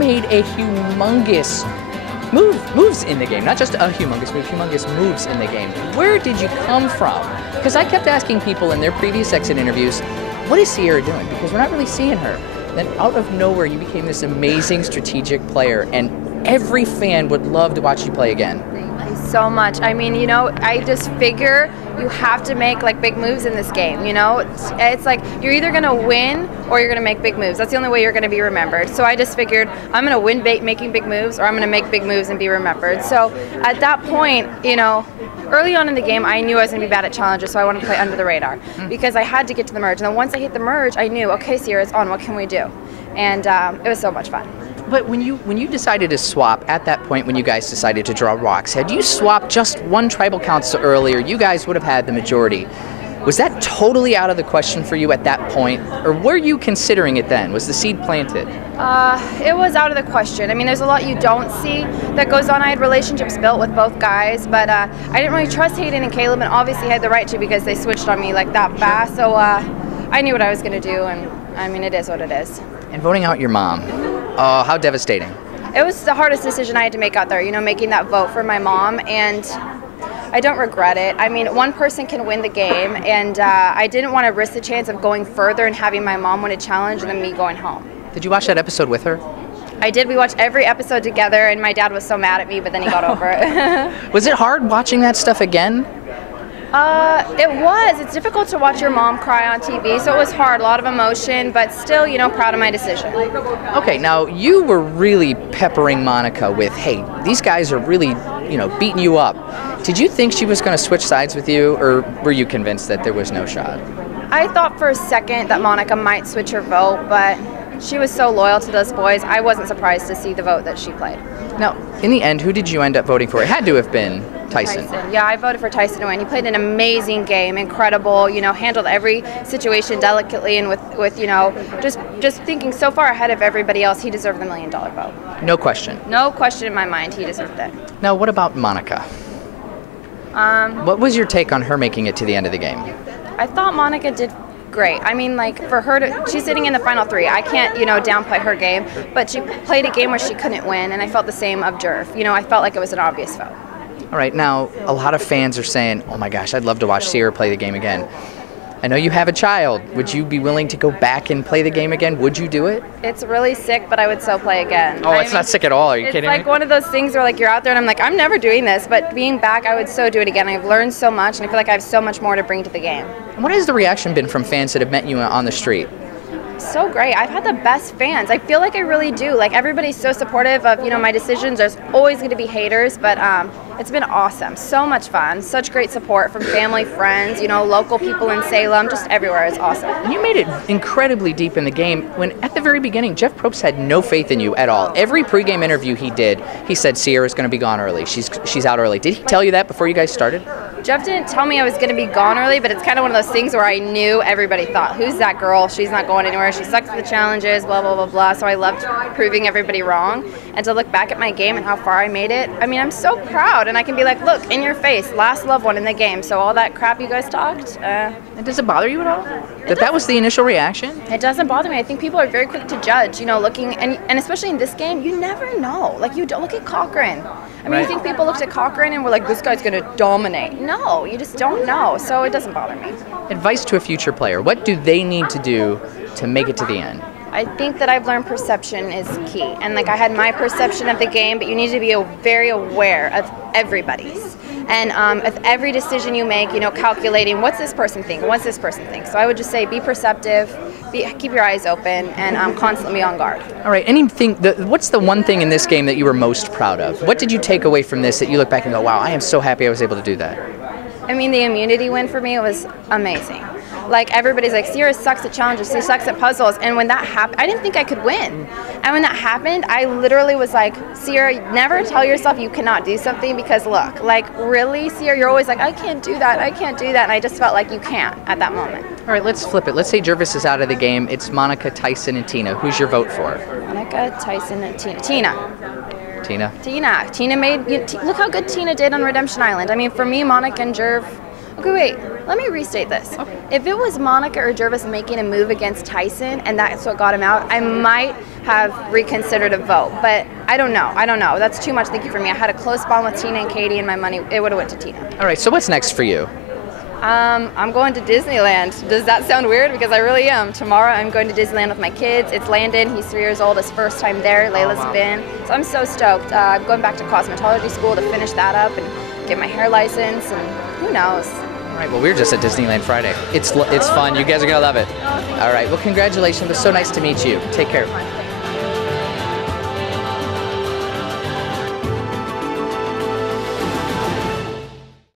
made a humongous moves in the game. Not just a humongous move, humongous moves in the game. Where did you come from? Because I kept asking people in their previous exit interviews, what is Ciera doing? Because we're not really seeing her. Then out of nowhere, you became this amazing strategic player, and every fan would love to watch you play again. Thank you so much. I mean, you know, I just figure you have to make like big moves in this game, you know? It's like you're either gonna win or you're gonna make big moves. That's the only way you're gonna be remembered. So I just figured I'm gonna win making big moves, or I'm gonna make big moves and be remembered. So at that point, you know, early on in the game, I knew I was gonna be bad at challenges, so I wanted to play under the radar because I had to get to the merge. And then once I hit the merge, I knew, okay, Ciera's on, what can we do? And it was so much fun. But when you decided to swap, at that point when you guys decided to draw rocks, had you swapped just one tribal council earlier, you guys would have had the majority. Was that totally out of the question for you at that point? Or were you considering it then? Was the seed planted? It was out of the question. I mean, there's a lot you don't see that goes on. I had relationships built with both guys, but I didn't really trust Haidet and Caleb, and obviously had the right to because they switched on me like that fast. So I knew what I was going to do, and I mean, it is what it is. And voting out your mom, how devastating. It was the hardest decision I had to make out there, you know, making that vote for my mom, and I don't regret it. I mean, one person can win the game, and I didn't want to risk the chance of going further and having my mom win a challenge and then me going home. Did you watch that episode with her? I did. We watched every episode together, and my dad was so mad at me, but then he got over it. Was it hard watching that stuff again? It was. It's difficult to watch your mom cry on TV, so it was hard, a lot of emotion, but still, you know, proud of my decision. Okay, now you were really peppering Monica with, hey, these guys are really, you know, beating you up. Did you think she was going to switch sides with you, or were you convinced that there was no shot? I thought for a second that Monica might switch her vote, but she was so loyal to those boys, I wasn't surprised to see the vote that she played. Now, in the end, who did you end up voting for? It had to have been Tyson. Yeah, I voted for Tyson to win. He played an amazing game, incredible, you know, handled every situation delicately, and with you know, just thinking so far ahead of everybody else, he deserved the $1 million vote. No question. No question in my mind, he deserved it. Now, what about Monica? What was your take on her making it to the end of the game? I thought Monica did great. I mean, like, for her to, she's sitting in the final three. I can't, you know, downplay her game, but she played a game where she couldn't win, and I felt the same of Jerv. You know, I felt like it was an obvious vote. All right, now, a lot of fans are saying, oh my gosh, I'd love to watch Ciera play the game again. I know you have a child. Would you be willing to go back and play the game again? Would you do it? It's really sick, but I would still play again. Oh, it's not sick at all. Are you kidding me? It's like one of those things where like you're out there and I'm like, I'm never doing this, but being back, I would so do it again. I've learned so much, and I feel like I have so much more to bring to the game. What has the reaction been from fans that have met you on the street? So great. I've had the best fans. I feel like I really do. Like, everybody's so supportive of, you know, my decisions. There's always going to be haters, but it's been awesome. So much fun. Such great support from family, friends, you know, local people in Salem, just everywhere. It's awesome. And you made it incredibly deep in the game when at the very beginning, Jeff Probst had no faith in you at all. Every pregame interview he did, he said Ciera's going to be gone early. She's out early. Did he tell you that before you guys started? Jeff didn't tell me I was going to be gone early, but it's kind of one of those things where I knew everybody thought, who's that girl? She's not going anywhere. She sucks at the challenges, blah, blah, blah, blah. So I loved proving everybody wrong. And to look back at my game and how far I made it, I mean, I'm so proud. And I can be like, look, in your face, last loved one in the game. So all that crap you guys talked. And does it bother you at all? That was the initial reaction? It doesn't bother me. I think people are very quick to judge, you know, looking, and especially in this game, you never know. Like, you don't look at Cochran. I mean, Right. You think people looked at Cochran and were like, this guy's going to dominate. No, you just don't know. So it doesn't bother me. Advice to a future player. What do they need to do to make it to the end? I think that I've learned perception is key. And like, I had my perception of the game, but you need to be very aware of everybody's. And with every decision you make, you know, calculating what's this person think, what's this person think. So I would just say be perceptive, keep your eyes open, and constantly on guard. All right, what's the one thing in this game that you were most proud of? What did you take away from this that you look back and go, wow, I am so happy I was able to do that? I mean, the immunity win for me was amazing. Like, everybody's like, Ciera sucks at challenges, she sucks at puzzles, and when that happened, I didn't think I could win. And when that happened, I literally was like, Ciera, never tell yourself you cannot do something, because look, like, really, Ciera, you're always like, I can't do that, and I just felt like you can't at that moment. All right, let's flip it. Let's say Jervis is out of the game. It's Monica, Tyson, and Tina. Who's your vote for? Monica, Tyson, and Tina. Tina. Tina? Tina made, look how good Tina did on Redemption Island. I mean, for me, Monica and Jerv, okay, wait, let me restate this. Okay. If it was Monica or Jervis making a move against Tyson and that's what got him out, I might have reconsidered a vote, but I don't know. That's too much thinking for me. I had a close bond with Tina and Katie, and my money, it would have went to Tina. All right, so what's next for you? I'm going to Disneyland. Does that sound weird? Because I really am. Tomorrow I'm going to Disneyland with my kids. It's Landon. He's 3 years old. His first time there. Layla's been. So I'm so stoked. I'm going back to cosmetology school to finish that up and get my hair license, and who knows. All right, well, we're just at Disneyland Friday. It's fun. You guys are going to love it. All right, well, congratulations. It was so nice to meet you. Take care.